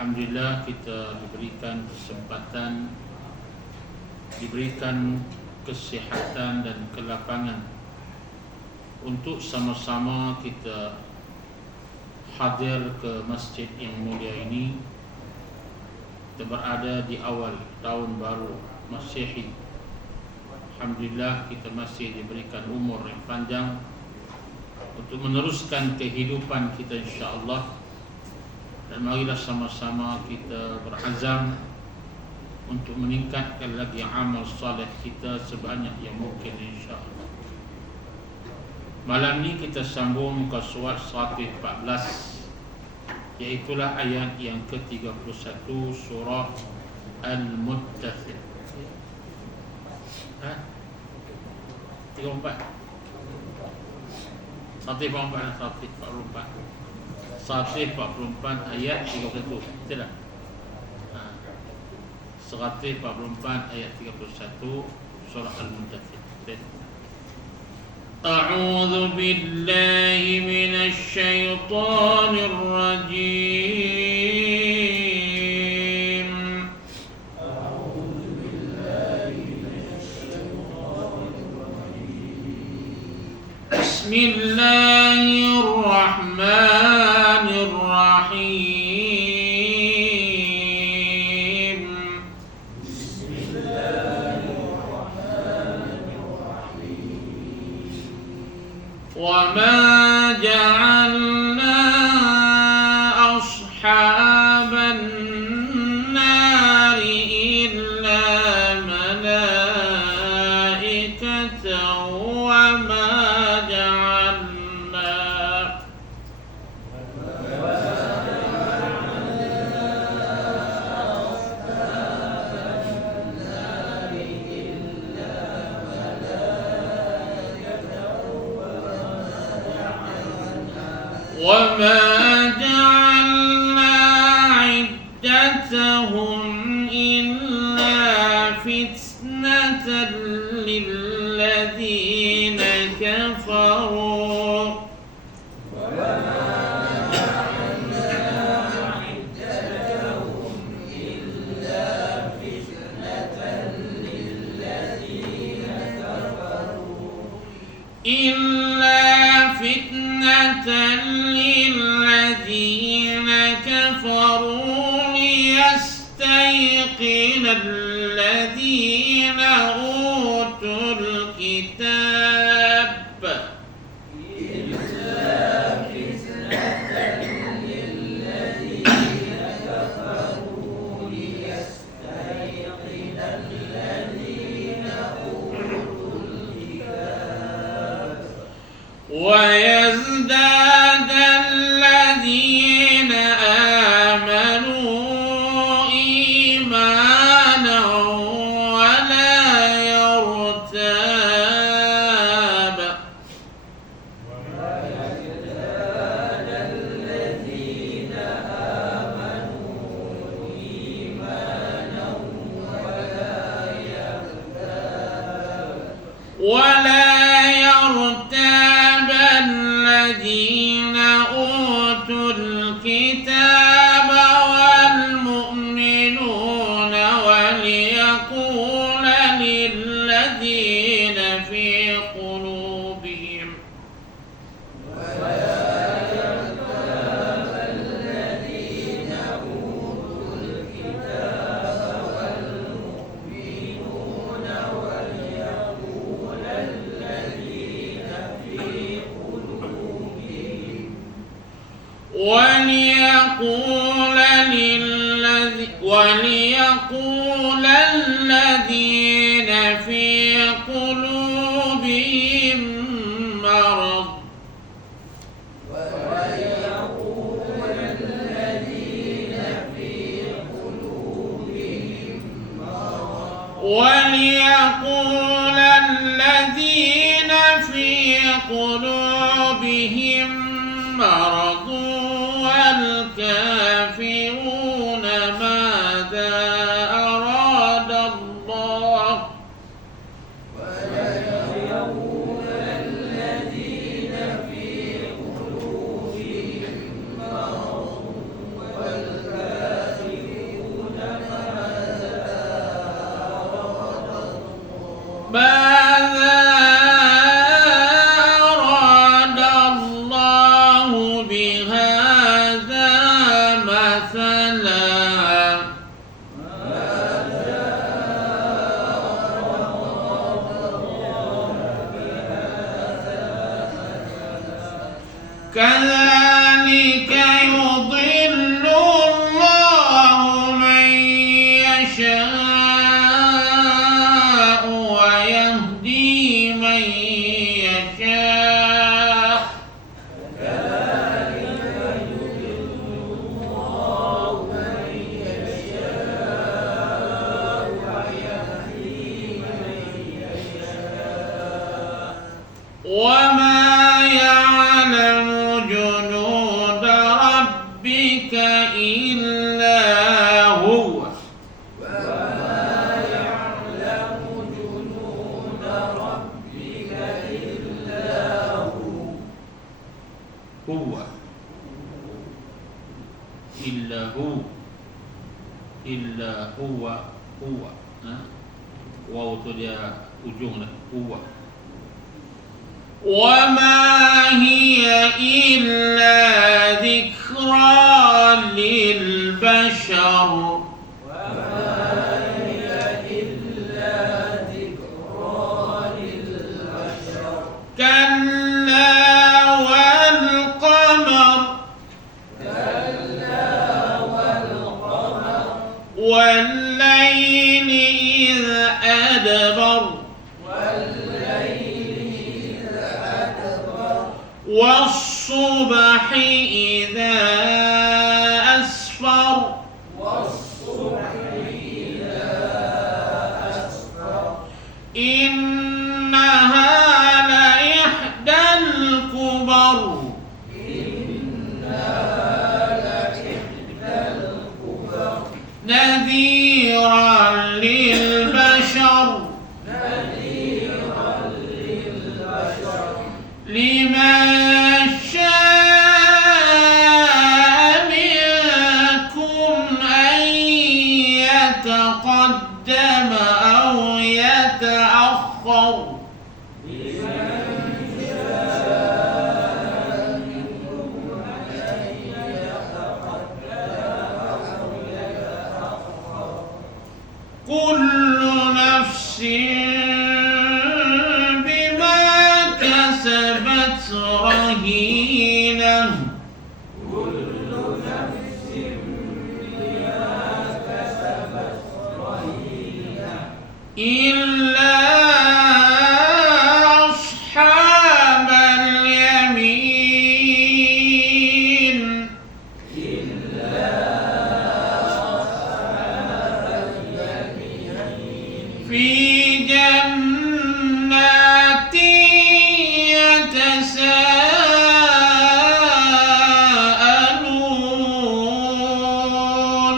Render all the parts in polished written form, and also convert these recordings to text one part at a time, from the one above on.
Alhamdulillah kita diberikan kesempatan, diberikan kesihatan dan kelapangan untuk sama-sama kita hadir ke masjid yang mulia ini. Kita berada di awal tahun baru Masehi. Alhamdulillah kita masih diberikan umur yang panjang untuk meneruskan kehidupan kita insya-Allah. Dan marilah sama-sama kita berazam untuk meningkatkan lagi amal saleh kita sebanyak yang mungkin insya-Allah. Malam ni kita sambung muka surat 114, iaitulah ayat yang ke-31 surah Al-Muddathir. 34 ayat 31. Betul tak? 144 ayat 31 surah Al-Muddathir. A'udzu billahi minasy syaithanir rajim. Bismillahirrahmanirrahim. Wa ma ja'alna ashaban nari illa malaikatan wa ma وَمَا جَعَلْنَا عِدَّتَهُمْ إِلَّا فِتْنَةً لِلَّذِينَ كَفَرُوا ليستيقن الذين أوتوا الكتاب ويزداد الذين آمنوا إيمانا ولا يرتاب الذين أوتوا الكتاب والمؤمنون وليقول للذين في قلوبهم وليقول الذين في قلوبهم مرض وليقول الذين في قلوبهم مرض والكافرون ماذا أراد الله وليقول الذين في قلوبهم مرض والكافرون إلا هو illa huwa waw tu dia ujung dah huwa wa ma hiya illa dhikra lil bashar kalla wal qamar والليل إذ أدبر والصبح إذا أسفر إنها لإحدى الكبر نذيرا للبشر لمن شاء منكم أن يتقدم أو يتأخر كل نفس بما كسبت رهينة إلا أصحاب اليمين في جنات يتساءلون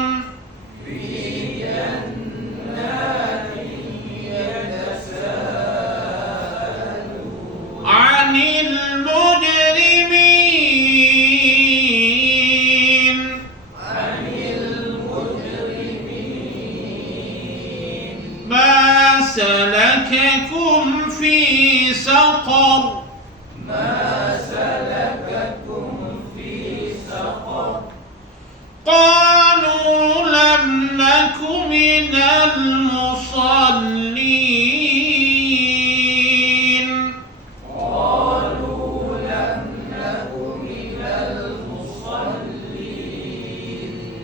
عن المجرمين ما سلككم في سقر قالوا لم نك من المصلين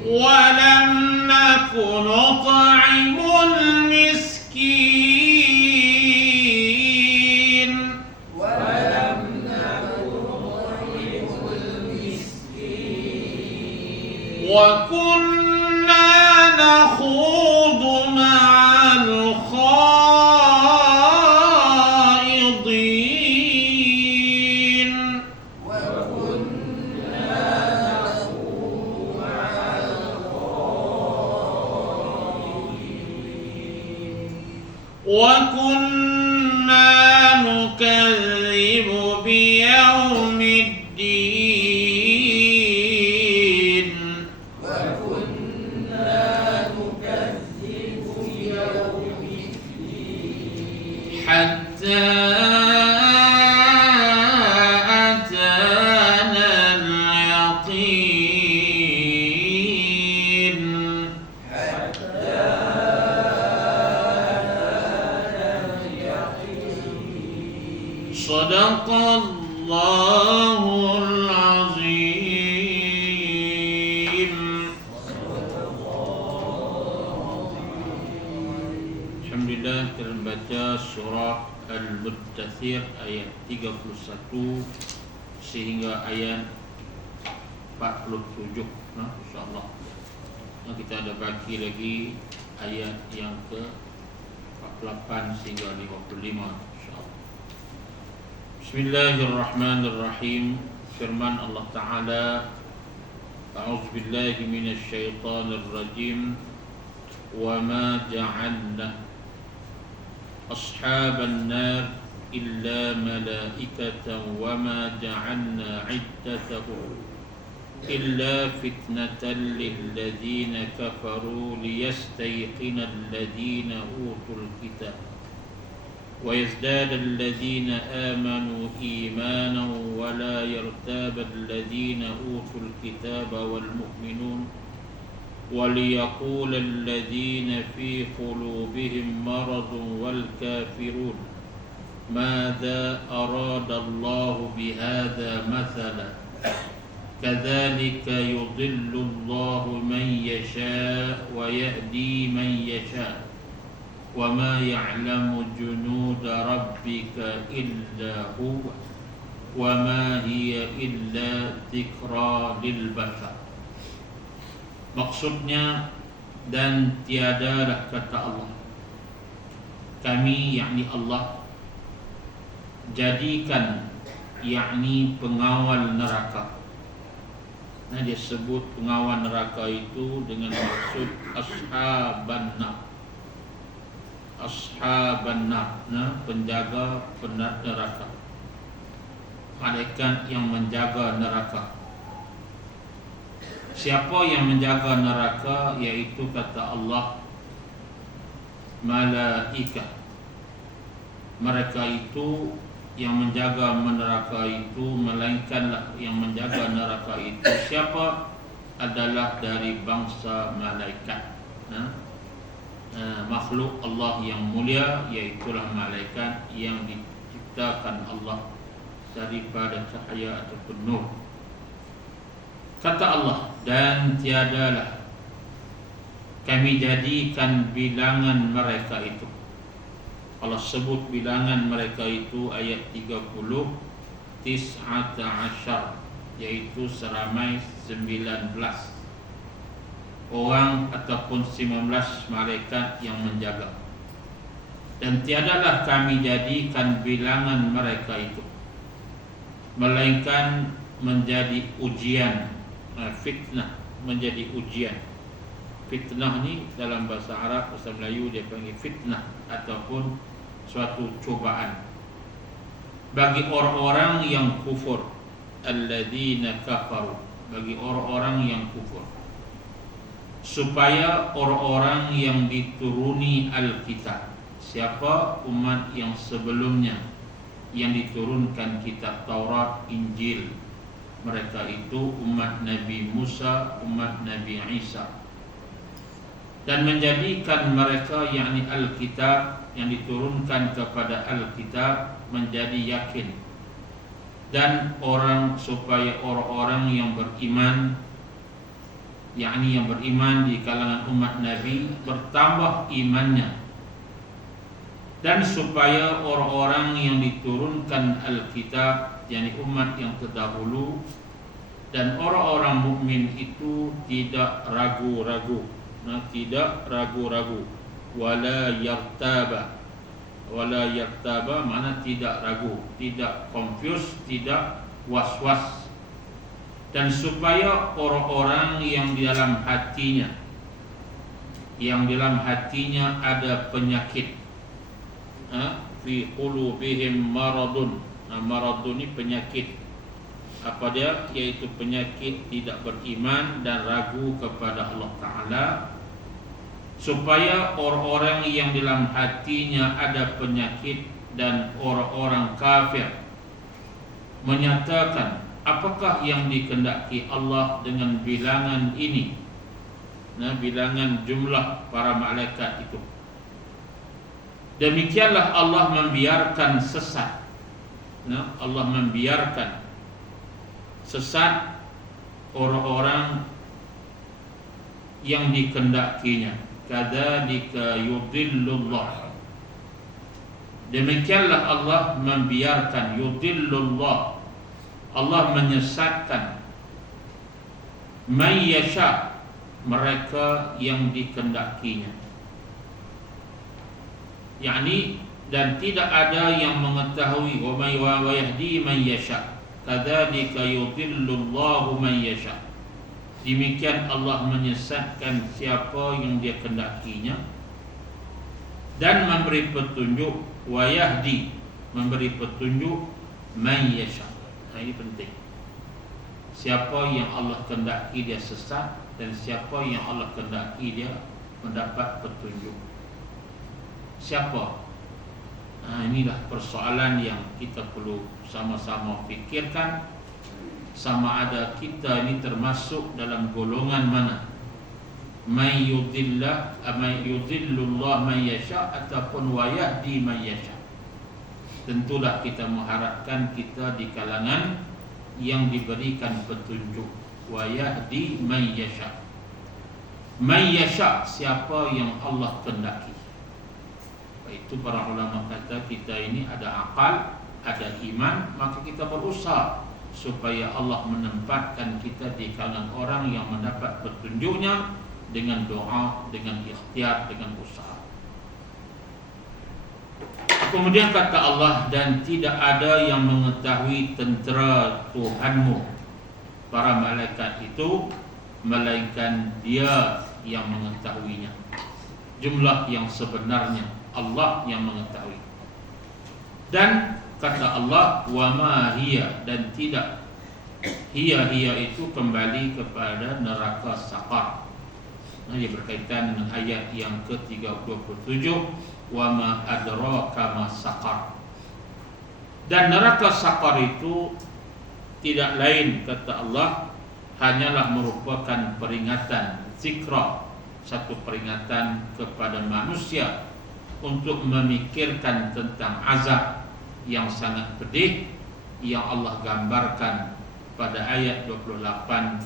ولم نك نطعم المسكين وكنا نخوض مع الخائضين وكنا نكذب بيوم الدين حتى أتانا اليقين صدق الله العظيم. Alhamdulillah, kita membaca surah Al-Muddathir ayat 31 sehingga ayat 47, insyaAllah. Kita ada bagi lagi ayat yang ke 48 sehingga 55, insyaAllah. Bismillahirrahmanirrahim. Firman Allah Ta'ala, أعوذ بالله من الشيطان الرجيم وما جعلنا أصحاب النار إلا ملائكة وما جعلنا عدتهم إلا فتنة للذين كفروا ليستيقن الذين أوتوا الكتاب ويزداد الذين آمنوا إيمانا ولا يرتاب الذين أوتوا الكتاب والمؤمنون وليقول الذين في قلوبهم مرض والكافرون ماذا أراد الله بهذا مثلا كذلك يضل الله من يشاء ويهدي من يشاء وما يعلم جنود ربك إلا هو وما هي إلا ذكرى للبشر. Maksudnya, dan tiadalah kata Allah, kami yakni Allah jadikan yakni pengawal neraka. Nah, dia sebut pengawal neraka itu dengan maksud ashaban nar. Ashaban nar, nah, penjaga neraka, malaikat yang menjaga neraka. Siapa yang menjaga neraka? Yaitu kata Allah, malaikat. Mereka itu yang menjaga neraka itu, melainkanlah yang menjaga neraka itu siapa? Adalah dari bangsa malaikat. Makhluk Allah yang mulia, yaitulah malaikat yang diciptakan Allah daripada cahaya ataupun nur. Kata Allah, dan tiadalah kami jadikan bilangan mereka itu. Allah sebut bilangan mereka itu ayat 30, 19, yaitu seramai 19 orang ataupun 19 malaikat yang menjaga. Dan tiadalah kami jadikan bilangan mereka itu, melainkan menjadi ujian, fitnah, menjadi ujian. Fitnah ni dalam bahasa Arab, bahasa Melayu dia panggil fitnah ataupun suatu cobaan bagi orang-orang yang kufur. Alladzina kafaru, bagi orang-orang yang kufur, supaya orang-orang yang dituruni Alkitab. Siapa? Umat yang sebelumnya yang diturunkan kitab Taurat, Injil. Mereka itu umat Nabi Musa, umat Nabi Isa. Dan menjadikan mereka yakni Alkitab yang diturunkan kepada Alkitab menjadi yakin. Dan supaya orang-orang yang beriman, yakni yang beriman di kalangan umat Nabi, bertambah imannya. Dan supaya orang-orang yang diturunkan Alkitab, yakni umat yang terdahulu dan orang-orang mukmin itu tidak ragu-ragu. Tidak ragu-ragu. Wala yartaba. Wala yartaba makna tidak ragu, tidak confused, tidak was-was. Dan supaya orang-orang yang di dalam hatinya, ada penyakit, fi qulubihim maradun. Maradun ini penyakit. Apa dia? Yaitu penyakit tidak beriman dan ragu kepada Allah Ta'ala. Supaya orang-orang yang dalam hatinya ada penyakit dan orang-orang kafir menyatakan, apakah yang dikehendaki Allah dengan bilangan ini? Bilangan jumlah para malaikat itu. Demikianlah Allah membiarkan sesat. Allah membiarkan sesat orang-orang yang dikehendakinya. Kadzalika yudillullah. Demikianlah Allah membiarkan, yudillullah, Allah menyesatkan, may yasha, mereka yang dikehendakinya. yakni dan tidak ada yang mengetahui wa may yahdi man yasha. Kadzalika yudillullahu man yasha. Demikian Allah menyesatkan siapa yang Dia kehendakinya dan memberi petunjuk, wa yahdi, memberi petunjuk man yasha. Ini penting. Siapa yang Allah kehendaki dia sesat, dan siapa yang Allah kehendaki dia mendapat petunjuk. Siapa? Inilah persoalan yang kita perlu sama-sama fikirkan. Sama ada kita ini termasuk dalam golongan mana? Man yudhillullah man yasha ataupun wa yahdi man yasha. Tentulah kita mengharapkan kita di kalangan yang diberikan petunjuk. Wa yahdi man yasha. Man yasha, siapa yang Allah kehendaki. Itu para ulama kata kita ini ada akal, ada iman, maka kita berusaha supaya Allah menempatkan kita di kalangan orang yang mendapat petunjuknya dengan doa, dengan ikhtiar, dengan usaha. Kemudian kata Allah, dan tidak ada yang mengetahui tentera Tuhanmu, para malaikat itu, melainkan Dia yang mengetahuinya. Jumlah yang sebenarnya Allah yang mengetahui. Dan kata Allah, wa ma hiya, dan tidak. Hiya itu kembali kepada neraka Saqar. Ia berkaitan dengan ayat yang ke-37, wa ma adraka ma Saqar. Dan neraka Saqar itu tidak lain, kata Allah, hanyalah merupakan peringatan, zikra, satu peringatan kepada manusia untuk memikirkan tentang azab yang sangat pedih yang Allah gambarkan pada ayat 28,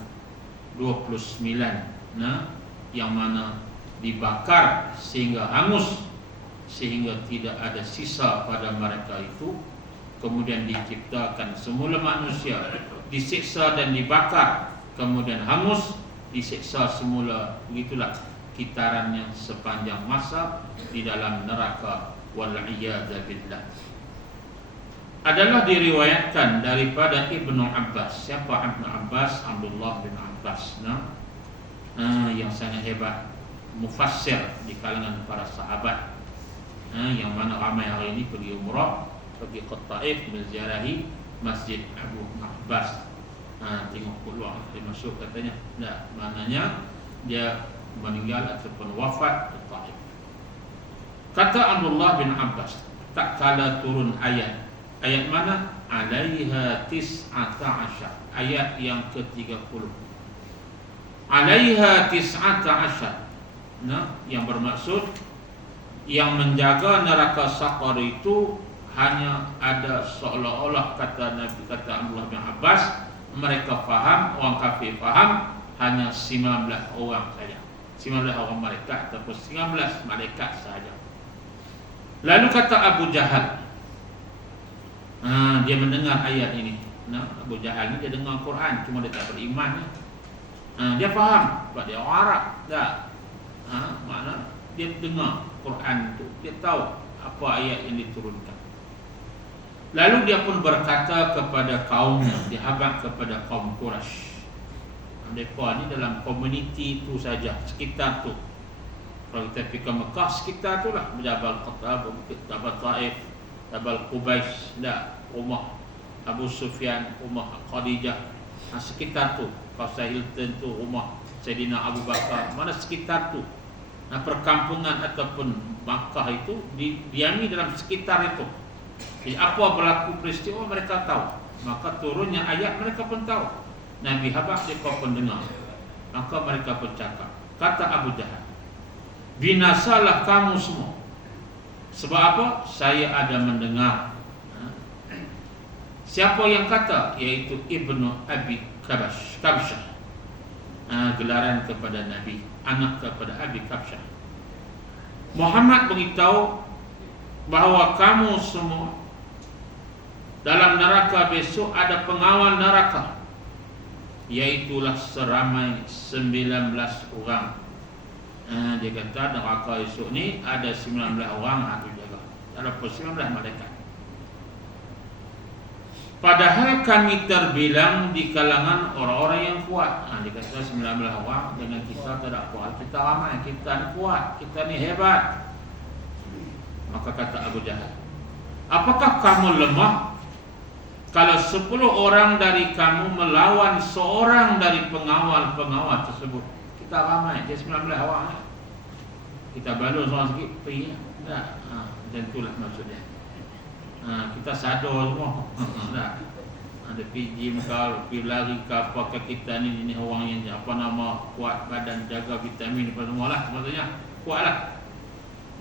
29, yang mana dibakar sehingga hangus, sehingga tidak ada sisa pada mereka itu. Kemudian diciptakan semula manusia, disiksa dan dibakar, kemudian hangus, disiksa semula. Begitulah kitarannya sepanjang masa di dalam neraka, wal'iyadza billah. Adalah diriwayatkan daripada Ibnu Abbas. Siapa Ibnu Abbas? Abdullah bin Abbas, yang sangat hebat, mufassir di kalangan para sahabat, yang mana ramai hari ini pergi umrah, pergi ke Taif, menziarahi Masjid Abu Abbas. Tengok peluang dia masuk katanya. Maknanya dia meninggal ataupun wafat di Taif. Kata Abdullah bin Abbas, tak kala turun ayat. Ayat mana? Alaiha tis'ata asyar. Ayat yang ke-30. Alaiha tis'ata asyar. Yang bermaksud yang menjaga neraka Saqar itu hanya ada seolah-olah, kata Nabi, kata Abdullah bin Abbas, mereka faham, orang kafir faham, hanya 19 orang saja. 19 orang malaikat ataupun 19 malaikat sahaja. Lalu kata Abu Jahal, dia mendengar ayat ini. Abu Jahal ni dia dengar Quran, cuma dia tak beriman. Dia faham, sebab dia orang Arab. Makna dia dengar Quran tu, dia tahu apa ayat yang diturunkan. Lalu dia pun berkata kepada kaumnya, dihabaq kepada kaum Quraisy. Mereka ni dalam komuniti itu saja, sekitar tu. Kalau kita pergi ke Mekah, sekitar tu lah, Jabal Qatab, Jabal Taif, Jabal Qubais, rumah Abu Sufyan, rumah Khadijah, sekitar tu. Kawasan Hilton tu, rumah Sayyidina Abu Bakar, mana sekitar tu. Perkampungan ataupun Makkah itu didiami dalam sekitar itu. Jadi apa berlaku peristiwa mereka tahu. Maka turunnya ayat mereka pun tahu. Nabi habaq mereka pun dengar. Maka mereka pun cakap. Kata Abu Jahal, binasalah kamu semua. Sebab apa? Saya ada mendengar. Siapa yang kata? Iaitu Ibnu Abi Kabsyah. Gelaran kepada Nabi, anak kepada Abi Kabsyah. Muhammad beritahu bahawa kamu semua dalam neraka besok ada pengawal neraka, iaitulah seramai 19 orang. Dia kata neraka esok ni ada 19 orang aku jaga. Ada pun 19 malaikat. Padahal kami terbilang di kalangan orang-orang yang kuat. Dia kata 19 orang dengan kita tidak kuat. Kita ramai, kita ni kuat, kita ni hebat. Maka kata Abu Jahal, apakah kamu lemah kalau 10 orang dari kamu melawan seorang dari pengawal-pengawal tersebut? Kita ramai, dia 19 orang. Kita balun seorang sikit, pergi. Tak, dan itulah maksudnya. Kita sadar semua. Ada pergi kau, pergi lari ke apakah kita ni orang yang apa nama kuat badan, jaga vitamin apa semua lah. Maksudnya kuatlah.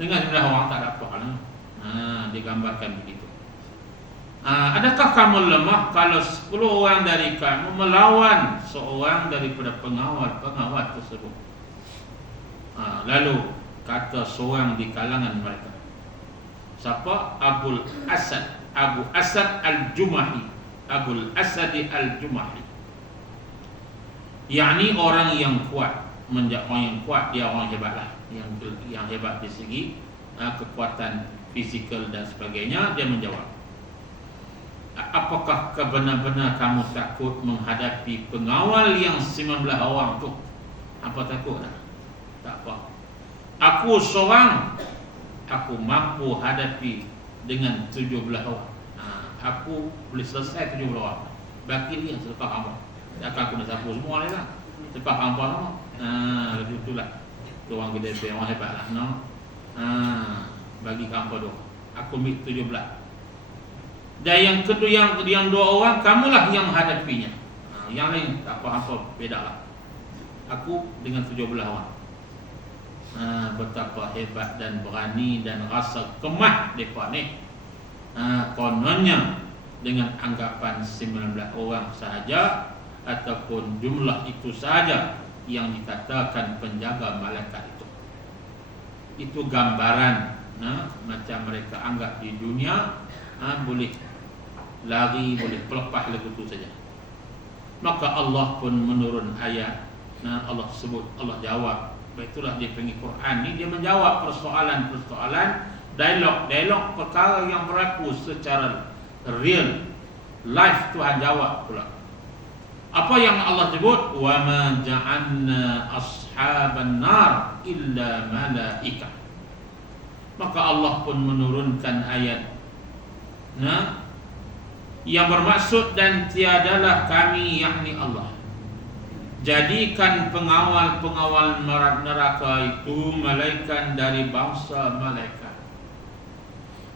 Dengan 9 orang tak ada apa lah. Digambarkan begitu. Adakah kamu lemah kalau 10 orang dari kamu melawan seorang daripada pengawal tersebut? Lalu kata seorang di kalangan mereka, siapa? Abu Asad Al-Jumahi. Abul Asad Al-Jumahi, yakni orang yang kuat. Menjadi orang yang kuat, dia orang hebat lah, yang hebat di segi kekuatan fizikal dan sebagainya. Dia menjawab, apakah benar-benar kamu takut menghadapi pengawal yang 19 orang tu? Apa takut dah? Tak apa. Aku seorang, aku mampu hadapi dengan 17 orang. Aku boleh selesai 17 orang. Baki dia sedekah hamba. Takkan aku nak sapu semua ni lah. Sedekah hamba sama. Lepas itulah tu orang gede, orang hebat lah, no? Bagi hamba tu aku ambil 17. Dan yang kedua, yang 2 orang, kamulah yang hadapinya. Yang lain tak apa-apa, beda lah. Aku dengan 17 orang. Betapa hebat dan berani dan rasa kemah mereka ni. Kononnya dengan anggapan 19 orang sahaja ataupun jumlah itu sahaja yang dikatakan penjaga malaikat itu. Itu gambaran macam mereka anggap di dunia boleh lari, boleh pelepah begitu saja. Maka Allah pun menurun ayat. Allah sebut, Allah jawab. Itulah dia panggil Quran ni, dia menjawab persoalan-persoalan, dialog perkara yang berlaku secara real life. Tuhan jawab pula. Apa yang Allah sebut? Wa ma ja'alna ashaban nar illa malaika. Maka Allah pun menurunkan ayat yang bermaksud, dan tiadalah kami, yakni Allah, jadikan pengawal-pengawal neraka itu malaikat dari bangsa malaikat.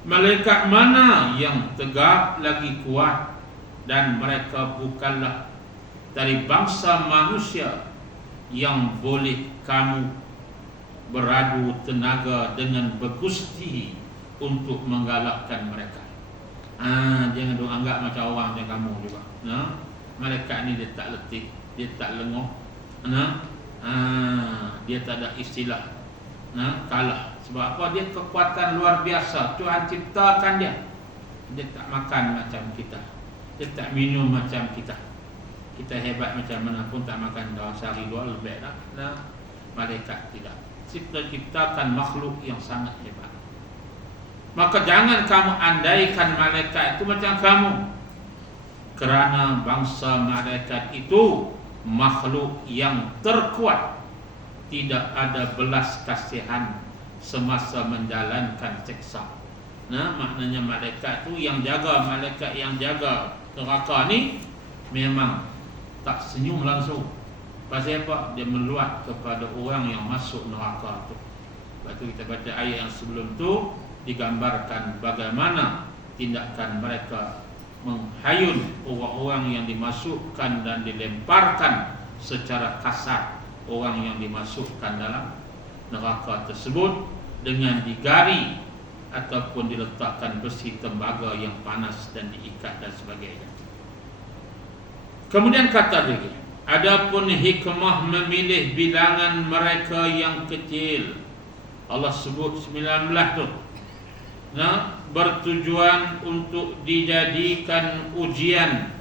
Malaikat mana yang tegap lagi kuat, dan mereka bukanlah dari bangsa manusia yang boleh kamu beradu tenaga dengan bergusti untuk menggalakkan mereka. Jangan dong anggap macam orang macam kamu juga. Malaikat ni dia tak letih, dia tak lenguh, dia tak ada istilah kalah. Sebab apa? Dia kekuatan luar biasa. Tuhan ciptakan dia. Dia tak makan macam kita, dia tak minum macam kita. Kita hebat macam mana pun tak makan sehari 2 lebih dah. Malaikat tidak. Kita ciptakan makhluk yang sangat hebat. Maka jangan kamu andaikan malaikat itu macam kamu, kerana bangsa malaikat itu makhluk yang terkuat. Tidak ada belas kasihan semasa menjalankan siksa. Maknanya malaikat tu yang jaga, malaikat yang jaga neraka ni memang tak senyum langsung. Pasal apa? Dia meluat kepada orang yang masuk neraka tu. Lepas tu kita baca ayat yang sebelum tu, digambarkan bagaimana tindakan mereka menghayun orang-orang yang dimasukkan dan dilemparkan secara kasar orang yang dimasukkan dalam neraka tersebut dengan digari ataupun diletakkan besi tembaga yang panas dan diikat dan sebagainya. Kemudian kata lagi, adapun hikmah memilih bilangan mereka yang kecil, Allah sebut 19 tu, bertujuan untuk dijadikan ujian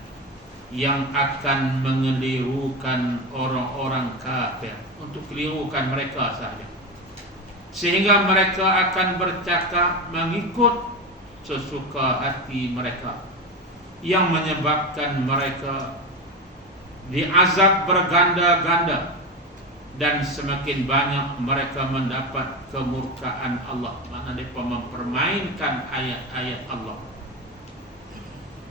yang akan mengelirukan orang-orang kafir, untuk kelirukan mereka sahaja, sehingga mereka akan bercakap mengikut sesuka hati mereka, yang menyebabkan mereka diazab berganda-ganda dan semakin banyak mereka mendapat kemurkaan Allah. Maknanya mereka mempermainkan ayat-ayat Allah.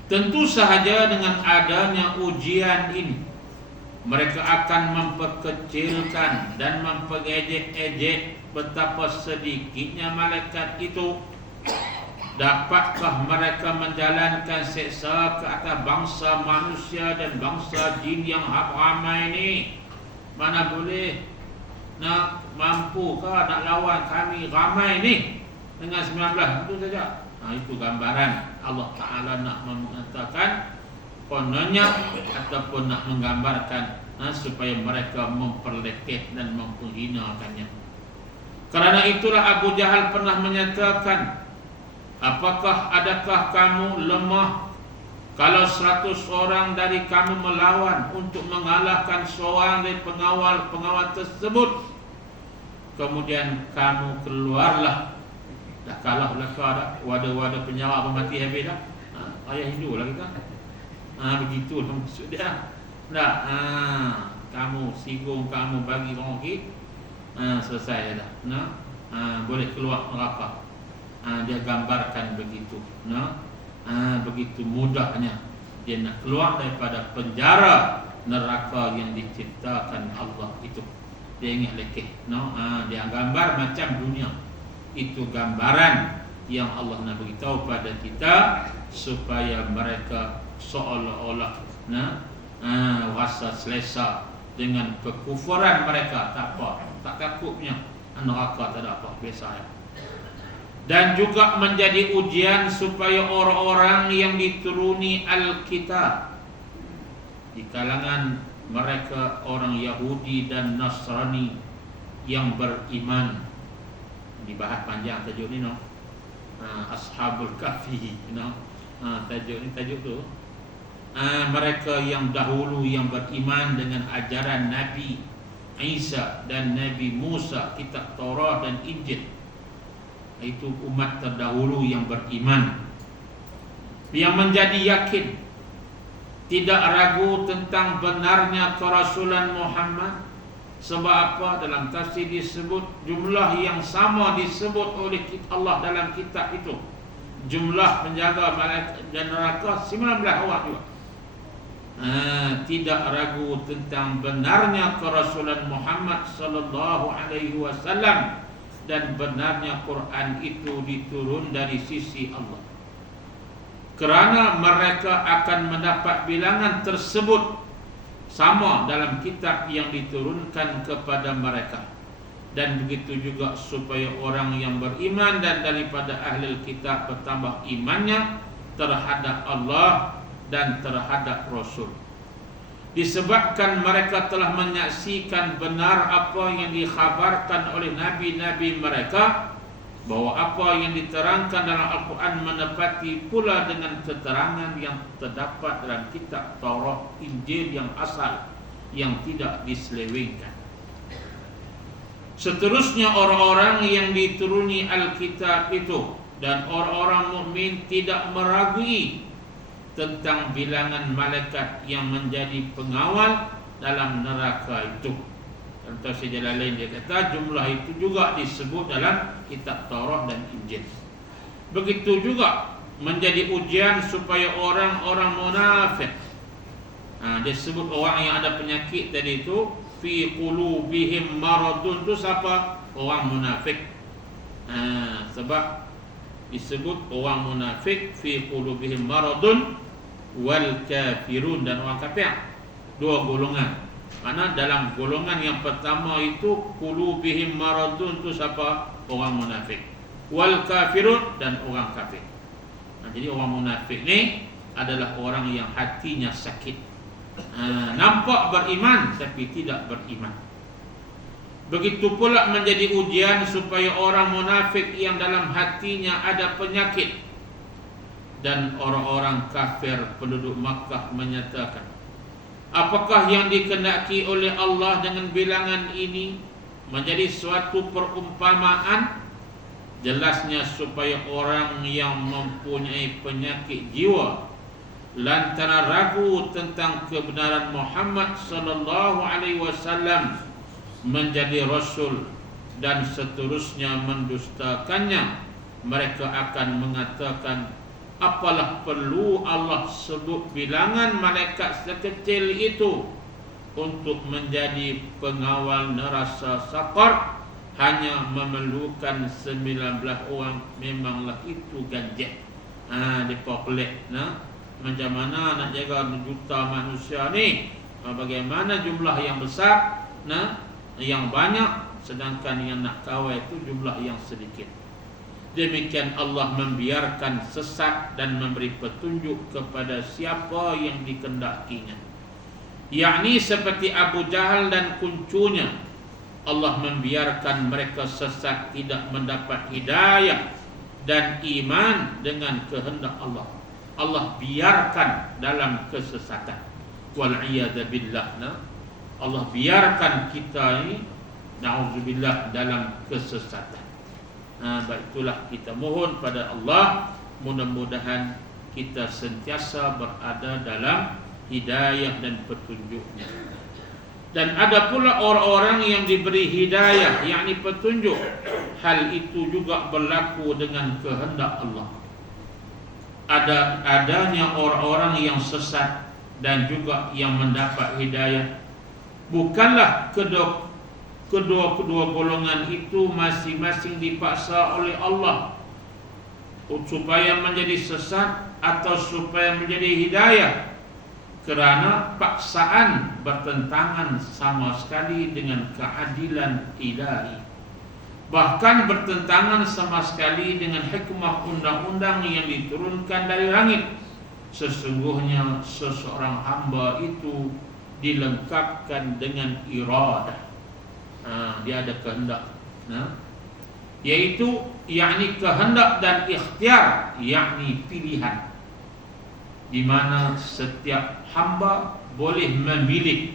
Tentu sahaja dengan adanya ujian ini, mereka akan memperkecilkan dan mempengejek-ejek betapa sedikitnya malaikat itu. Dapatkah mereka menjalankan seksa ke atas bangsa manusia dan bangsa jin yang ramai ini? Mana boleh. Nak mampukah nak lawan kami ramai ni dengan 19? Itu saja. Itu gambaran Allah Ta'ala nak mengatakan, kononnya ataupun nak menggambarkan supaya mereka memperlekeh dan menghinakannya. Kerana itulah Abu Jahal pernah menyatakan, adakah kamu lemah kalau 100 orang dari kamu melawan untuk mengalahkan seorang dari pengawal tersebut, kemudian kamu keluarlah, dah kalah belaka dah, wadah-wadah penyawa mati habis dah. Ayah Hindu lah kita. Begitulah maksud dia. Kamu singgung, kamu bagi orang okey, selesai dah. Boleh keluar neraka. Dia gambarkan begitu. Begitu mudahnya dia nak keluar daripada penjara neraka yang diciptakan Allah itu. Dia ingat lekeh. Dia gambar macam dunia. Itu gambaran yang Allah nak beritahu pada kita supaya mereka seolah-olah rasa selesa dengan kekufuran mereka. Tak apa, tak takutnya neraka, tak ada apa, biasa ya. Dan juga menjadi ujian supaya orang-orang yang dituruni Alkitab di kalangan mereka orang Yahudi dan Nasrani yang beriman. Dibahas panjang tajuk ni, Ashabul Kahfi, tajuk tu. Mereka yang dahulu yang beriman dengan ajaran Nabi Isa dan Nabi Musa, kitab Taurat dan Injil. Itu umat terdahulu yang beriman, yang menjadi yakin, tidak ragu tentang benarnya kerasulan Muhammad. Sebab apa? Dalam tafsir disebut jumlah yang sama disebut oleh Allah dalam kitab itu. Jumlah penjaga malaikat dan neraka 19 orang juga. Tidak ragu tentang benarnya kerasulan Muhammad sallallahu alaihi wasallam dan benarnya Quran itu diturun dari sisi Allah. Kerana mereka akan mendapat bilangan tersebut sama dalam kitab yang diturunkan kepada mereka. Dan begitu juga supaya orang yang beriman dan daripada ahli kitab bertambah imannya terhadap Allah dan terhadap Rasul. Disebabkan mereka telah menyaksikan benar apa yang dikhabarkan oleh nabi-nabi mereka, bahawa apa yang diterangkan dalam Al-Quran menepati pula dengan keterangan yang terdapat dalam kitab Taurat, Injil yang asal, yang tidak diselewengkan. Seterusnya orang-orang yang dituruni Alkitab itu dan orang-orang mukmin tidak meragui tentang bilangan malaikat yang menjadi pengawal dalam neraka itu. Dalam tafsir Jalalain dia kata jumlah itu juga disebut dalam kitab Taurat dan Injil. Begitu juga menjadi ujian supaya orang-orang munafik. Dia sebut orang yang ada penyakit tadi itu, fi qulubihim maradun, itu siapa? Orang munafik. Sebab disebut orang munafik, fi qulubihim maradun wal kafirun, dan orang kafir. Dua golongan. Mana dalam golongan yang pertama itu qulubihim maradun, itu siapa? Orang munafik. Wal kafirun, dan orang kafir. Jadi orang munafik ni adalah orang yang hatinya sakit. Nampak beriman tapi tidak beriman. Begitu pula menjadi ujian supaya orang munafik yang dalam hatinya ada penyakit. Dan orang-orang kafir penduduk Makkah menyatakan, apakah yang dikehendaki oleh Allah dengan bilangan ini menjadi suatu perumpamaan? Jelasnya supaya orang yang mempunyai penyakit jiwa lantaran ragu tentang kebenaran Muhammad sallallahu alaihi wasallam menjadi rasul dan seterusnya mendustakannya, mereka akan mengatakan, apalah perlu Allah sebut bilangan malaikat sekecil itu untuk menjadi pengawal neraka sakar? Hanya memerlukan 19 orang, memanglah itu ganjil. Depa pelik macam mana nak jaga juta manusia ni? Bagaimana jumlah yang besar, yang banyak, sedangkan yang nak kawal itu jumlah yang sedikit. Demikian Allah membiarkan sesat dan memberi petunjuk kepada siapa yang dikehendakinya, yakni seperti Abu Jahal dan kuncunya. Allah membiarkan mereka sesat, tidak mendapat hidayah dan iman dengan kehendak Allah. Allah biarkan dalam kesesatan. Wal'iyadha billah. Allah biarkan kita ini, na'udzubillah, dalam kesesatan. Itulah kita mohon pada Allah, mudah-mudahan kita sentiasa berada dalam hidayah dan petunjuknya. Dan ada pula orang-orang yang diberi hidayah, yakni petunjuk. Hal itu juga berlaku dengan kehendak Allah. Adanya orang-orang yang sesat dan juga yang mendapat hidayah, bukanlah kedua golongan itu masing-masing dipaksa oleh Allah supaya menjadi sesat atau supaya menjadi hidayah, kerana paksaan bertentangan sama sekali dengan keadilan ilahi, bahkan bertentangan sama sekali dengan hikmah undang-undang yang diturunkan dari langit. Sesungguhnya seseorang hamba itu dilengkapkan dengan iradah. Dia ada kehendak, yaitu yakni kehendak dan ikhtiar, yakni pilihan, di mana setiap hamba boleh memilih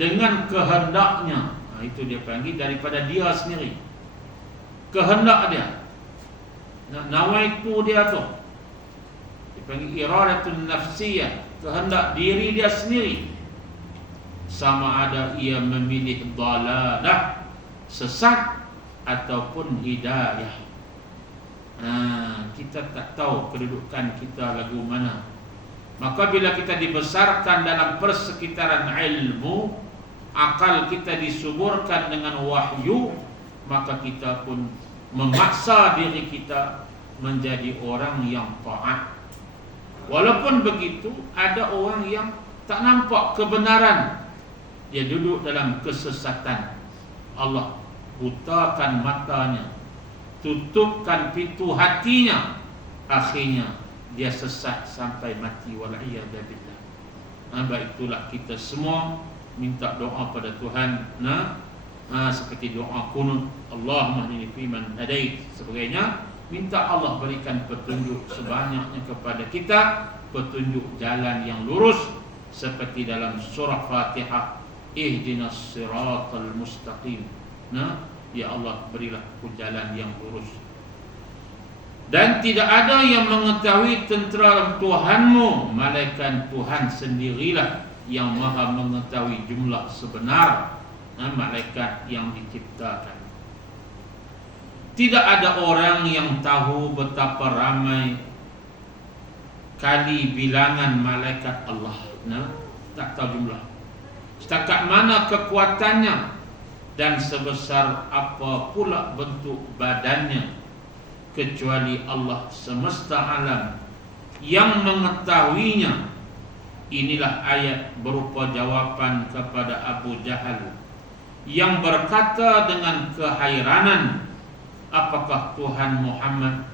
dengan kehendaknya. Itu dia panggil daripada dia sendiri, kehendak dia, nawaitu dia tu dipanggil iradatun nafsiyah, kehendak diri dia sendiri. Sama ada ia memilih dalalah, sesat, ataupun hidayah. Kita tak tahu kedudukan kita lagu mana. Maka bila kita dibesarkan dalam persekitaran ilmu, akal kita disuburkan dengan wahyu, maka kita pun memaksa diri kita menjadi orang yang taat. Walaupun begitu, ada orang yang tak nampak kebenaran, dia duduk dalam kesesatan. Allah butakan matanya, tutupkan pintu hatinya, akhirnya dia sesat sampai mati. Wal'iyadha billah. Itulah kita semua minta doa pada Tuhan, seperti doa kunut, Allahumma hdini fiman hadait, sebagainya. Minta Allah berikan petunjuk sebanyaknya kepada kita, petunjuk jalan yang lurus, seperti dalam surah Fatihah, ihdinas siratal mustaqim. Ya Allah, berilah jalan yang lurus. Dan tidak ada yang mengetahui tentera Tuhanmu, malaikat Tuhan sendirilah yang maha mengetahui jumlah sebenar malaikat yang diciptakan. Tidak ada orang yang tahu betapa ramai kali bilangan malaikat Allah. Tak tahu jumlah, setakat mana kekuatannya, dan sebesar apa pula bentuk badannya, kecuali Allah semesta alam yang mengetahuinya. Inilah ayat berupa jawapan kepada Abu Jahal yang berkata dengan kehairanan, apakah Tuhan Muhammad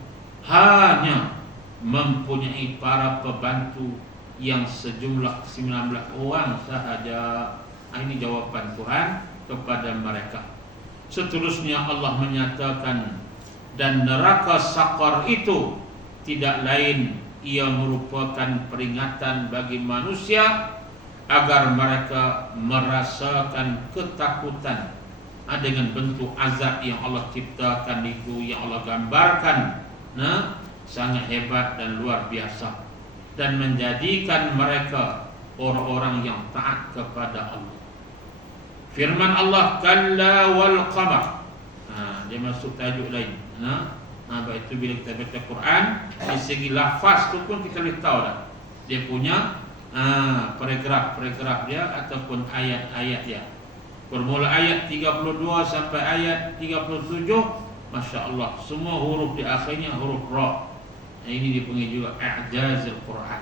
hanya mempunyai para pembantu yang sejumlah 19 orang sahaja? Ini jawapan Tuhan kepada mereka. Seterusnya Allah menyatakan, dan neraka sakar itu tidak lain ia merupakan peringatan bagi manusia agar mereka merasakan ketakutan dengan bentuk azab yang Allah ciptakan itu, yang Allah gambarkan sangat hebat dan luar biasa. dan menjadikan mereka orang-orang yang taat kepada Allah. Firman Allah, kalla wal qamar. Dia masuk tajuk lain. Baik itu bila kita baca Quran, dari segi lafaz tu pun kita boleh tahu dah. Dia punya paragraf dia ataupun ayat-ayat dia. Bermula ayat 32 sampai ayat 37, Masya Allah, semua huruf di akhirnya huruf ra. Ini dipanggil juga i'jazul Quran.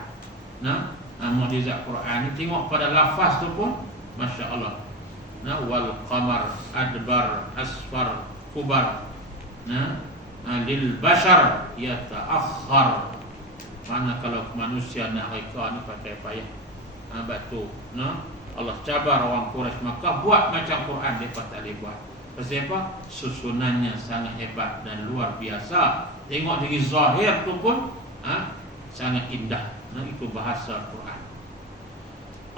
Mukjizat Quran ni tengok pada lafaz tu pun Masya Allah. Wal qamar adbar asfar kubar. Lil bashar yata'akhkhar. Mana kalau manusia nak reka ni pakai payah. Batu. Allah cabar orang Quraisy Makkah buat macam Quran, mereka tak boleh buat. Pasal apa? Susunannya sangat hebat dan luar biasa. Tengok dari zahir tu pun sangat indah. Itu bahasa Quran.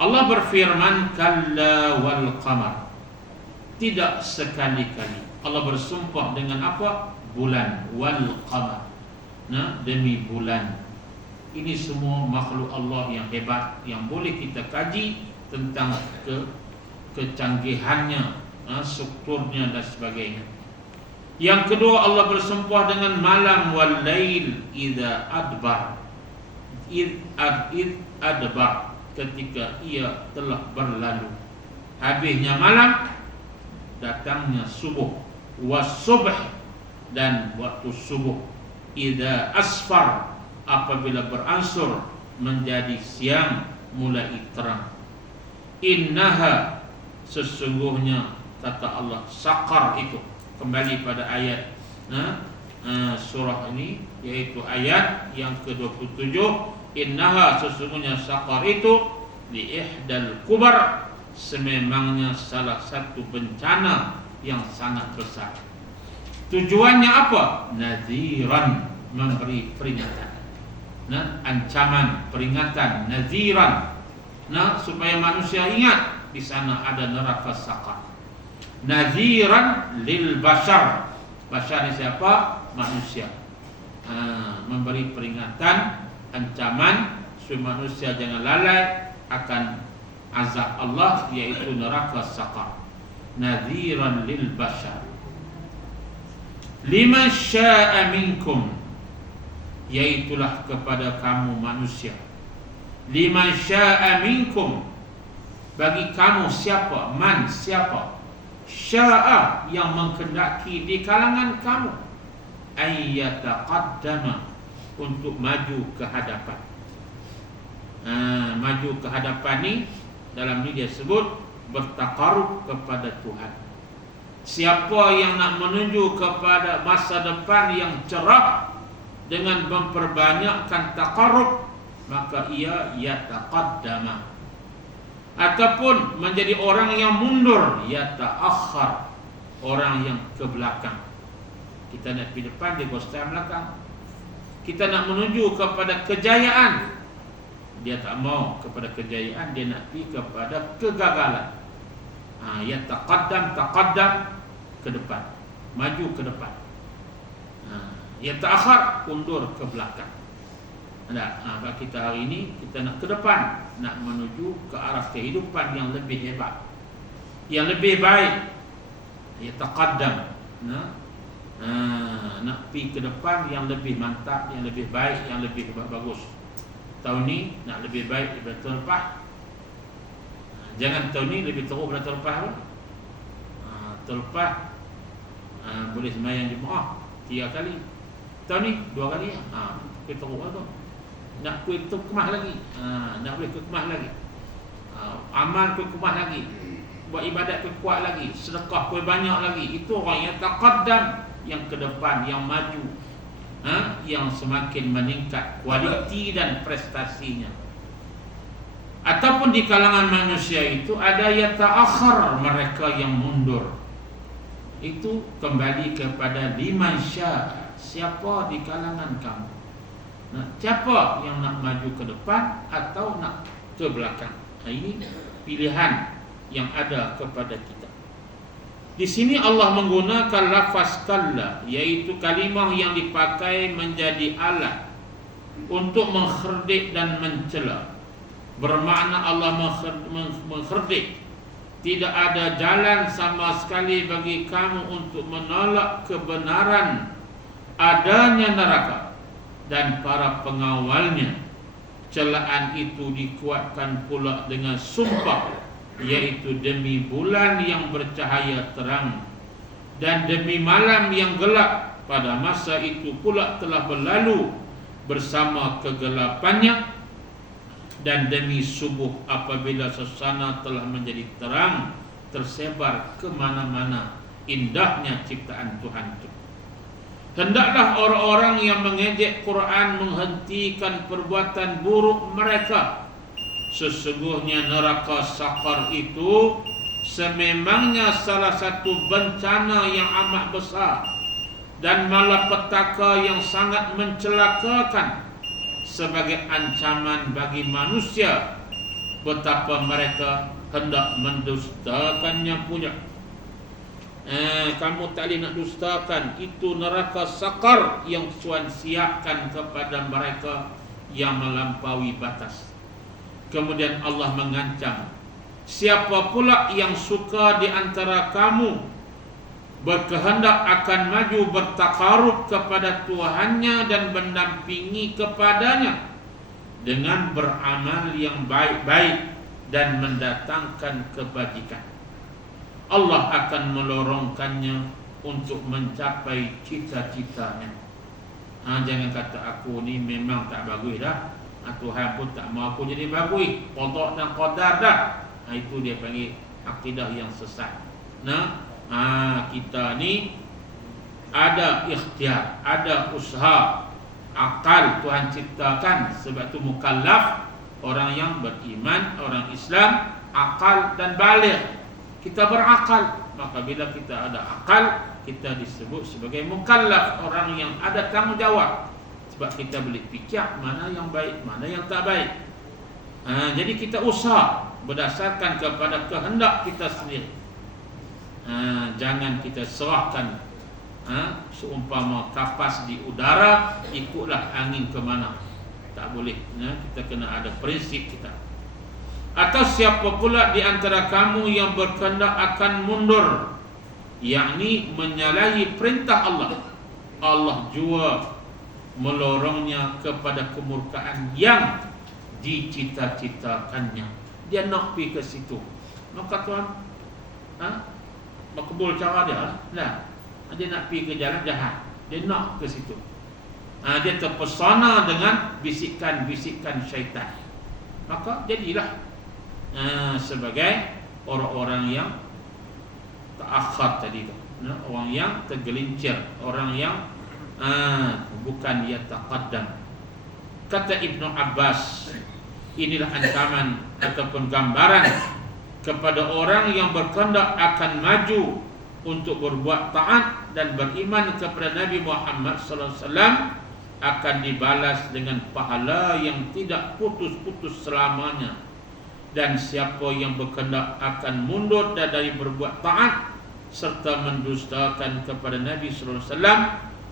Allah berfirman, kalla wal qamar. Tidak sekali-kali Allah bersumpah dengan apa? Bulan. Wal qamar. Demi bulan. Ini semua makhluk Allah yang hebat, yang boleh kita kaji tentang kecanggihannya, strukturnya dan sebagainya. Yang kedua, Allah bersumpah dengan malam, wal lail idza adbar. Id adbar, ketika ia telah berlalu. Habisnya malam, datangnya subuh. Was-subh, dan waktu subuh. Idza asfar, apabila beransur menjadi siang, mulai terang. Innaha, sesungguhnya kata Allah, saqar itu. Kembali pada ayat surah ini, yaitu ayat yang ke-27. Innaha, sesungguhnya saqar itu, li ihdal kubar, sememangnya salah satu bencana yang sangat besar. Tujuannya apa? Nadhiran, memberi peringatan. Ancaman, peringatan, nadhiran. Supaya manusia ingat di sana ada neraka saqar. Nadhiran lil bashar. Bashar ni siapa? Manusia. Memberi peringatan, ancaman supaya manusia jangan lalai akan azab Allah, yaitu neraka saqar. Nadhiran lil bashar. Liman syaa minkum, yaitulah kepada kamu manusia. Liman syaa minkum, bagi kamu siapa? Man, siapa? Syaa, yang menghendaki di kalangan kamu. Ayyataqaddama, untuk maju ke hadapan. Maju ke hadapan ni, dalam ni dia sebut bertaqarrub kepada Tuhan. Siapa yang nak menuju kepada masa depan yang cerah dengan memperbanyakkan taqarrub, maka ia yataqaddama. Ataupun menjadi orang yang mundur, yata'akhkhar, orang yang ke belakang. Kita nak pergi depan, dia stand belakang. Kita nak menuju kepada kejayaan, dia tak mau kepada kejayaan, dia nak pergi kepada kegagalan. Yataqaddam, taqaddam, ke depan, maju ke depan. Yata'akhkhar, undur ke belakang. Bagi kita hari ini, kita nak ke depan, nak menuju ke arah kehidupan yang lebih hebat, yang lebih baik. Yataqaddam, nak pergi ke depan yang lebih mantap, yang lebih baik, yang lebih bagus. Tahun ni nak lebih baik daripada tahun lepas. Jangan tahun ni lebih teruk daripada tahun lepas pun. Tahun lepas boleh sembahyang Jumaat 3 kali. Tahun ni 2 kali. Kita teruk lah tu. Nak kuih tu kemah lagi. Nak boleh kuih kemah lagi. Amal kuih kemah lagi. Buat ibadat kuih kuat lagi. Sedekah kuih banyak lagi. Itu orang yang taqaddam, yang ke depan, yang maju, yang semakin meningkat kualiti dan prestasinya. Ataupun di kalangan manusia itu ada yata'akhkhar, mereka yang mundur. Itu kembali kepada liman syaa, siapa di kalangan kamu. Siapa yang nak maju ke depan atau nak ke belakang. Ini pilihan yang ada kepada kita. Di sini Allah menggunakan lafaz kalla, yaitu kalimah yang dipakai menjadi alat untuk mengherdik dan mencela. Bermakna Allah mengherdik. Tidak ada jalan sama sekali bagi kamu untuk menolak kebenaran adanya neraka dan para pengawalnya. Celaan itu dikuatkan pula dengan sumpah, yaitu demi bulan yang bercahaya terang dan demi malam yang gelap. Pada masa itu pula telah berlalu bersama kegelapannya, dan demi subuh apabila suasana telah menjadi terang, tersebar ke mana-mana indahnya ciptaan Tuhan itu. Hendaklah orang-orang yang mengejek Quran menghentikan perbuatan buruk mereka. Sesungguhnya neraka sakar itu sememangnya salah satu bencana yang amat besar dan malapetaka yang sangat mencelakakan, sebagai ancaman bagi manusia betapa mereka hendak mendustakannya punya. Kamu tak boleh nak dustakan. Itu neraka sakar yang Tuhan siapkan kepada mereka yang melampaui batas. Kemudian Allah mengancam, siapa pula yang suka di antara kamu berkehendak akan maju bertakarub kepada Tuhannya dan mendampingi kepadanya dengan beramal yang baik-baik dan mendatangkan kebajikan, Allah akan melorongkannya untuk mencapai cita-citanya. Jangan kata aku ni memang tak bagus dah, Tuhan pun tak mau aku jadi bagus, qada dan qadar dah. Itu dia panggil akidah yang sesat. Kita ni ada ikhtiar, ada usaha, akal Tuhan ciptakan. Sebab tu mukallaf, orang yang beriman, orang Islam, akal dan baligh. Kita berakal, maka bila kita ada akal, kita disebut sebagai mukallaf, orang yang ada tanggungjawab. Sebab kita boleh fikir mana yang baik, mana yang tak baik. Jadi kita usaha berdasarkan kepada kehendak kita sendiri. Jangan kita serahkan seumpama kapas di udara, ikutlah angin ke mana. Tak boleh. Kita kena ada prinsip kita. Atau siapa pula di antara kamu yang berkehendak akan mundur, yakni menyalahi perintah Allah, Allah jua melorongnya kepada kemurkaan yang dicita-citakannya. Dia nak pergi ke situ, maka Tuhan makbul cara dia lah. Dia nak pergi ke jalan jahat, dia nak ke situ. Dia terpesona dengan bisikan-bisikan syaitan, maka jadilah sebagai orang-orang yang ta'akhir tadi tu, orang yang tergelincir, orang yang bukan yataqaddam. Kata Ibnu Abbas, inilah ancaman ataupun gambaran kepada orang yang berkehendak akan maju untuk berbuat taat dan beriman kepada Nabi Muhammad sallallahu alaihi wasallam, akan dibalas dengan pahala yang tidak putus-putus selamanya. Dan siapa yang berkehendak akan mundur dari berbuat taat serta mendustakan kepada Nabi sallallahu alaihi wasallam,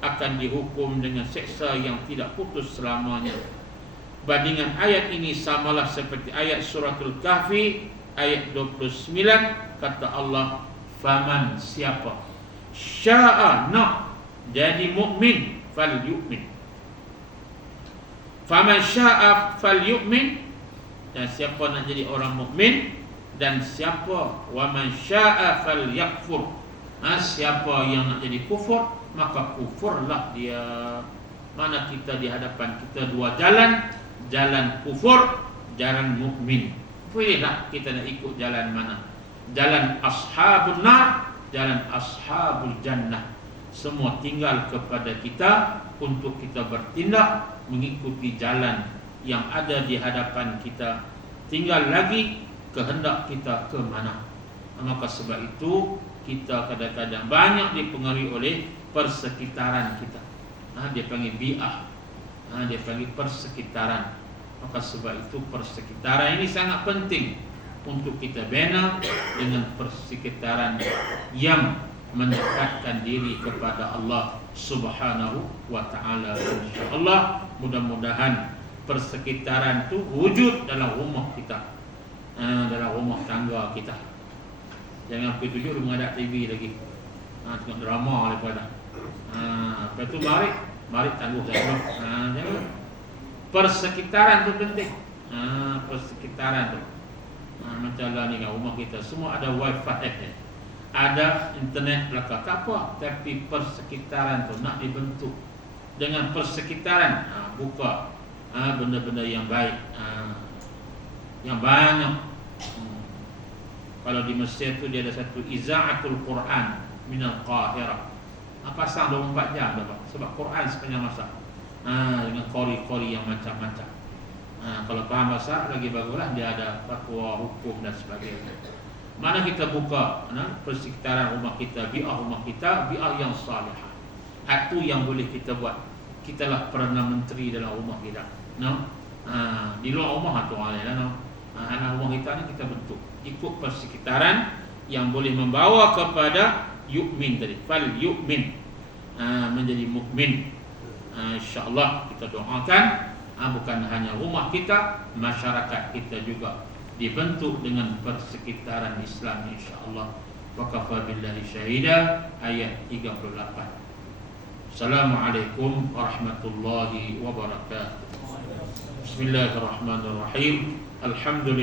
akan dihukum dengan seksa yang tidak putus selamanya. Bandingan ayat ini samalah seperti ayat suratul Kahfi ayat 29, kata Allah, faman siapa syaa nak jadi mukmin fal yu'min, faman syaa fal yu'min, dan siapa nak jadi orang mukmin, dan siapa waman syaa falyakfur, siapa yang nak jadi kufur maka kufurlah dia. Mana kita di hadapan kita dua jalan, jalan kufur, jalan mukmin. Pilihlah kita nak ikut jalan mana, jalan ashabun nar, jalan ashabul jannah. Semua tinggal kepada kita untuk kita bertindak mengikuti jalan yang ada di hadapan kita. Tinggal lagi kehendak kita ke mana. Maka sebab itu kita kadang-kadang banyak dipengaruhi oleh persekitaran kita. Dia panggil bi'ah, dia panggil persekitaran. Maka sebab itu persekitaran ini sangat penting untuk kita bina dengan persekitaran yang mendekatkan diri kepada Allah Subhanahu wa ta'ala. InsyaAllah mudah-mudahan persekitaran tu wujud dalam rumah kita, dalam rumah tangga kita. Jangan pergi tujuh menghadap TV lagi, tengok drama daripada. Lepas tu mari tangguh saya. Jangan. Persekitaran tu penting. Persekitaran tu. Macam lah ni kan, rumah kita semua ada wifi, ada internet belakang, tak apa. Tapi persekitaran tu nak dibentuk dengan persekitaran, buka benda-benda yang baik, yang banyak. Kalau di Mesir tu dia ada satu Iza'atul Quran minal Qahirah, pasang 24 jam dah, sebab Quran sepanjang masa, dengan kori-kori yang macam-macam. Kalau faham bahasa lagi baguslah, dia ada fatwa, hukum dan sebagainya. Mana kita buka persekitaran rumah kita, bi'ah rumah kita, bi'ah yang salihah. Itu yang boleh kita buat. Kita lah Perdana Menteri dalam rumah kita. Di luar rumah tu anak rumah kita ni kita bentuk ikut persekitaran yang boleh membawa kepada yu'min tadi. Fal yu'min, menjadi mukmin. InsyaAllah kita doakan, bukan hanya rumah kita, masyarakat kita juga dibentuk dengan persekitaran Islam, insyaAllah. Wa kafa billahi syahida, ayat 38. Assalamualaikum warahmatullahi wabarakatuh. Bismillahirrahmanirrahim. Alhamdulillah.